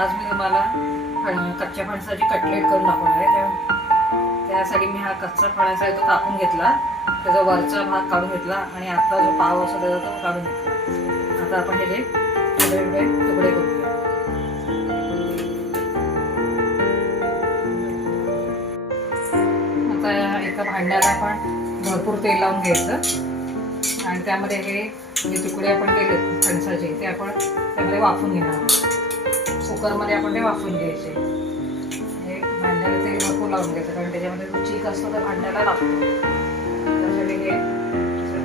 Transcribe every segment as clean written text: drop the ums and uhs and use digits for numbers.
आज मी तुम्हाला कच्च्या फणसाची कटलेट करून दाखवणार आहे। त्यासाठी मी हा कच्चा फणस आहे तो कापून घेतला, त्याचा वरचा भाग काढून घेतला आणि आता जो पाव असतो त्याचा तो काढून घेतला। आता आपण हे जे वेगवेगळे तुकडे करूया। आता एका भांड्याला आपण भरपूर तेल लावून घ्यायचं आणि त्यामध्ये हे जे तुकडे आपण केले फणसाचे ते आपण त्यामध्ये वाफून घेणार आहोत। कुकरमध्ये आपण ते वाफून घ्यायचे। हे भांड्याला तेल भरपूर लावून घ्यायचं, कारण त्याच्यामध्ये जो चीक असतो तर भांड्याला लागतो। त्यासाठी हे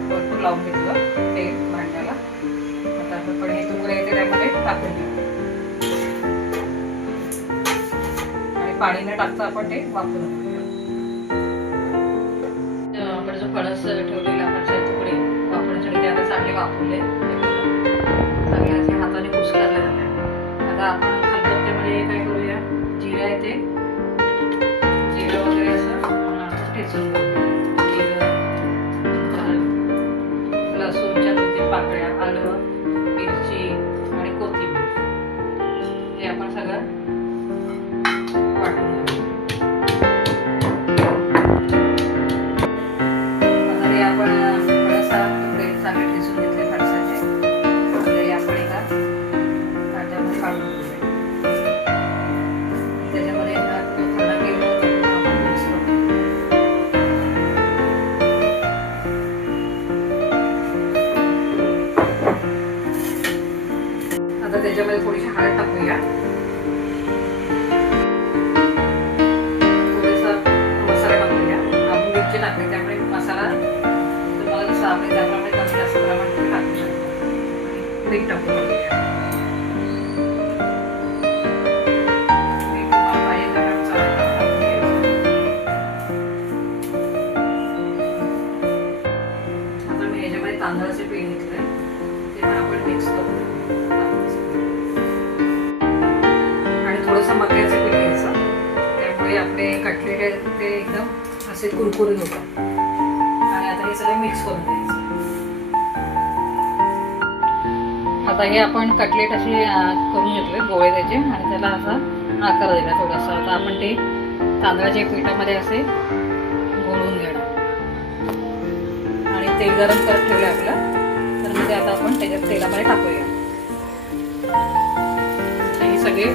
भरपूर लावून घेतलं तेल भांड्याला। आता आपण हे तुकडे येते त्यामध्ये टाकून घेऊ आणि पाणी न टाकता आपण ते वाफून घेऊ। आपण जो फणस ठेवलेला फणसाचे तुकडे वापरण्यासाठी ते आता चांगले वाफवले, चांगले असे हाताने कुस्करले जाते। आता आपण खलबत्त्यामध्ये काय करूया, जिरे आहे ते जिरं वगैरे असं ठेचून घेऊया। लसूणच्या 2-3 पाकळ्या, आलं, मिरची आणि कोथिंबीर हे आपण सगळं वाटून घेऊया। आता हे आपण थोडासा तुकडे चांगले ठेचून घेतले फणसाचे, हे आपण एका ताटामध्ये काढून घेऊया। त्याच्यामध्ये खरडा केलेला होता आपण मिक्स करू। आता त्याच्यामध्ये थोडीशी हळद टाकूया, थोडासा मसाला टाकूया। आपण मिरची टाकली त्यामुळे मसाला तुम्हाला जसं आवडेल त्याप्रमाणे कमी जास्त प्रमाणात तुम्ही टाकू शकता। मीठ टाकून घेऊया। तांदळाचे पीठ घेतलंय ते पण आपण मिक्स करू आणि थोडंसं मक्याचं पीठ घ्यायचं, त्यामुळे आपले कटलेट आहेत ते एकदम असे कुरकुरीत होतात। आणि आता हे सगळं मिक्स करून द्यायचं। आता हे आपण कटलेट असे करून घेतले गोळे त्याचे आणि त्याला असा आकार दिला थोडासा। आता आपण ते तांदळाच्या पिठामध्ये असे घोळून घेणार आणि तेल गरम करत ठेवलं आपलं, तर मग ते आता आपण त्याच्यात तेलामध्ये टाकूया। हे सगळे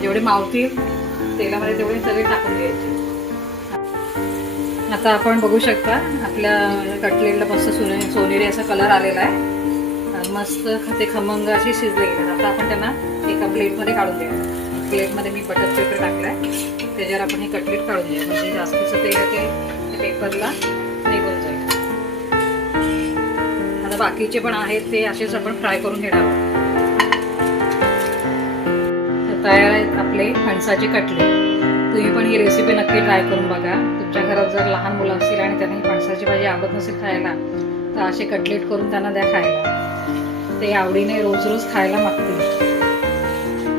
जेवढे मावतील तेलामध्ये तेवढे सगळे टाकून घ्यायचे। आता आपण बघू शकता आपल्या कटलेटला मस्त सोनेरी असा कलर आलेला आहे, मस्त ते खमंग अशी शिजले गेले। आता आपण त्यांना एका प्लेटमध्ये काढून द्या। प्लेटमध्ये मी बटर पेपर टाकलाय, त्याच्यावर आपण हे कटलेट काढून द्या, म्हणजे जास्तीचं तेल ते पेपरला निघून जाईल। आता बाकीचे पण आहेत ते असेच आपण फ्राय करून घेणार आहोत। तयार आहेत आपले फणसाचे कटलेट। तुम्ही पण ही रेसिपी नक्की ट्राय करून बघा। तुमच्या घरात जर लहान मुलं असतील आणि त्यांना ही फणसाची भाजी आवडत नसेल खायला, तर असे कटलेट करून त्यांना द्या खायला, ते आवडीने रोज रोज खायला मागतील।